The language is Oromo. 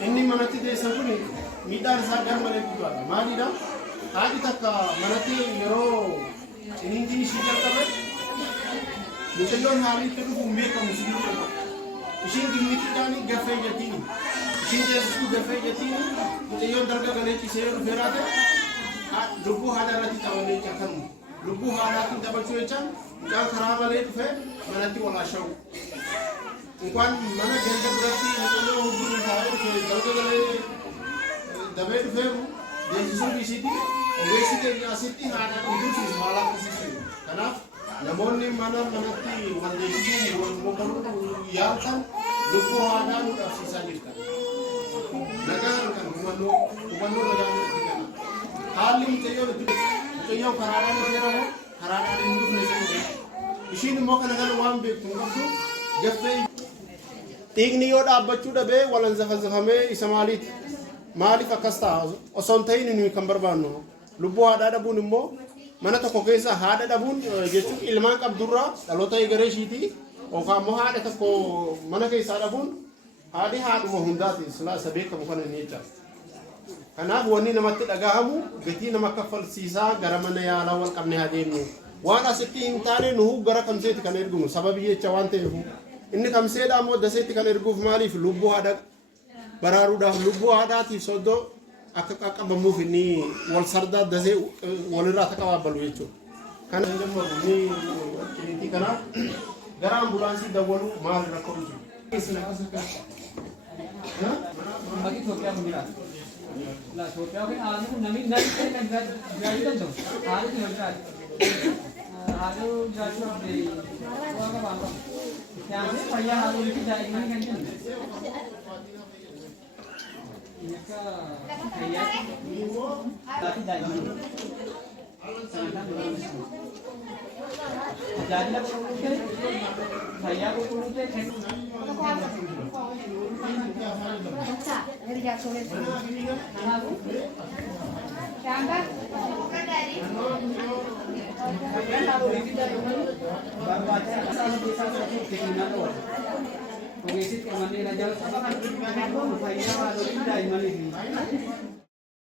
inni manatti deessan kun miidhaan isaa garmalee guddaadha. Maalidha? Haati takka manatti yeroo inni ishii jalqabe mucayyoon haalitti dhufu beekamu sibiila qaba. Ishiin gimmiidhaan gaffee jettiin. Ishiin deessistuu gaffee jettiin. Mucayyoon darga galee cisee dhufeeraa ta'e lubbuu haadha irratti taphatee jiraatamu. Lubbuu haadhaatiin taphachuu jechaan mucaan karaa malee dhufee manatti walaasha'u. Inquan mana ganda berarti itu hubungan saya kalau dapat dulu dari di sini, obesi ke asiti ada itu sih malah ke situ. Karena namun ni mana ti wanda itu mau ya kan lupa ada udah sisa kita. Nagar kan kumano macam kita. Halim cayo kararan kira mo kararan hidup nasi. Di sini mau kan uang betul Jeffrey Tigni yoo dhaabbachuu dhabee walan zafazafamee isa maaliif akkas ta'a osoo hin ta'in nuyi kan barbaannu lubbuu haadhaa dhabuun immoo mana tokko keessa haadha dhabuun jechuun ilmaan qabdurraa dhaloota egeree ishiitii yookaan immoo haadha tokko mana keessaa dhabuun haadhi haadhuma hundaati silaa isa beekamu kana ni jecha. Kanaaf wanni namatti dhagahamu gatii nama kaffalsiisaa gara mana yaalaa wal qabnee haa deemnu waan asitti hin taane nuhu gara kamseeti kan erginu sababii jecha waan ta'eef. Inni kamseedhaan immoo daseetti kan erguuf maaliif lubbuu haadha baraaruudhaaf lubbuu haadhaatiif soddoo akka qaqqabamuuf inni wal sardaa dasee walirraa taqabaabalu jechuudha. Kana inni kanaaf gara ambulaansii dawwaluu maal rakkoo jiru. Bagi Itoophiyaa kun jiraata. Itoophiyaa kun haalli kun namni kan jiraachuu danda'u haalli kun jiraata. Haalli jiraachuu waan qabaatu. Yang ini payah hal ini tidak ingin kan ini. Mereka payah tapi tidak ingin. Jadi lah payah perlu tu kan. अच्छा मेरी क्या सोचे Gambar bukan dari baru baca asal bisa satu keinginan tuh. Pengisit kemana aja, apa kan? Saya ada tidak ini.